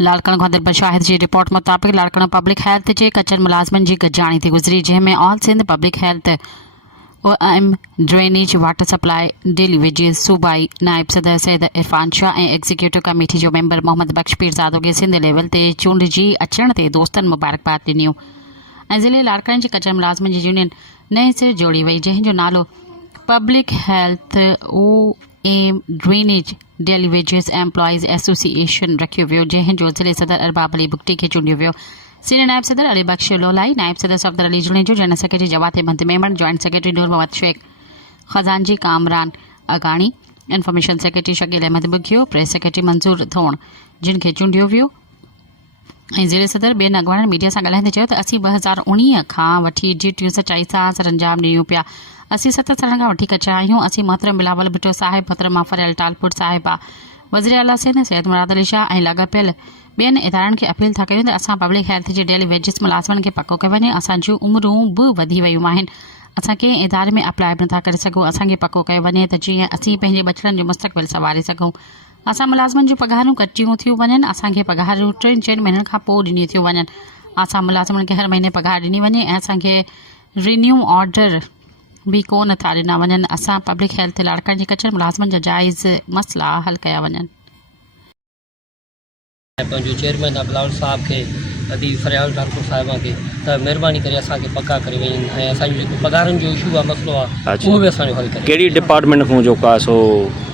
लाड़कण खां शाहिद जी रिपोर्ट मुताबिक़ लाड़कण पब्लिक हेल्थ जे कचर मुलाज़मन जी गॾिजाणी थी गुज़री, जंहिंमें all Sindh public health drainage water supply daily wages सूबाई नायब सदर सैयद इरफान शाह ऐं एग्जीक्यूटिव कमेटी जो मेंबर मोहम्मद बख्श पीरज़ादो खे सिंध लेवल ते चूंडिजी अचण ते दोस्तनि मुबारकबाद ॾिनियूं ऐं ज़िले लाड़कण जे कचर मुलाज़मन जी यूनियन नए सिर जोड़ी वई, जंहिंजो नालो public health drainage daily wages employees association रखियो वियो, जंहिंजो ज़िले सदर अरबाब अली बुगटी खे चूंडियो वियो। सीनियर नायब सदर अली बख्श लोलाई, नायब सदर Safdar Ali Junejo, general secretary Jawad Ahmed Memon, joint secretary Noor Mohammad Shaikh खजानजी Kamran Agani, information secretary Shakeel Ahmed Bughio, press secretary Mansoor Thon जिन खे चूंडियो वियो। ऐं ज़िले सदर ॿियनि अॻवाननि मीडिया सां ॻाल्हाईंदे चयो त असीं 2019 खां वठी ड्यूटियूं सचाई सां सरंजाम ॾियूं पिया। असीं 7 सालनि खां वठी कचा आहियूं। असीं मोहतरम बिलावल भुट्टो साहिब, मोहतरमा फरियल टालपुर साहिबा, वज़ीर आला सिंध सैयद मुराद अली शाह ऐं लाॻापियल ॿियनि इदारनि खे अपील था कयूं त असां पब्लिक हेल्थ जे डेली वेजिस मुलाज़मनि खे पको कयो वञे। असांजूं उमिरूं बि वधी वियूं आहिनि। असां कंहिं इदारे में अप्लाई बि नथा करे सघूं। असांखे पको कयो वञे त जीअं असीं पंहिंजे बचड़नि जो मुस्तक़बिल संवारे सघूं। असां मुलाज़मनि जूं पघारूं कटियूं थियूं वञनि। असांखे पघारूं 3-4 महीननि खां पोइ ॾिनियूं थियूं वञनि। असां मुलाज़मनि खे हर महीने पघार ॾिनी वञे ऐं असांखे रिन्यू ऑर्डर भी कोन था ॾिना वञनि। असां पब्लिक हेल्थ लाड़कण जे कचर मुलाज़मनि जा जाइज़ मसला हल कया वञनि। पंहिंजो चेयरमैन बिलावल साहब खे अदी फरियाल टालपुर साहिबा खे त महिरबानी करे असांखे पका करे वञनि ऐं असांजो जेको पघारनि जो इशू आहे मसलो आहे उहो बि असांजो हल करे। कहिड़ी डिपार्टमेंट खां जेको आहे सो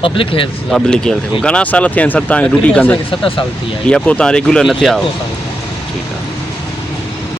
पब्लिक हेल्थ घणा साल थिया आहिनि सर तव्हांखे ड्यूटी कंदे? 7 साल थी आहे। यको तव्हां रेगुलर न थिया आहियो?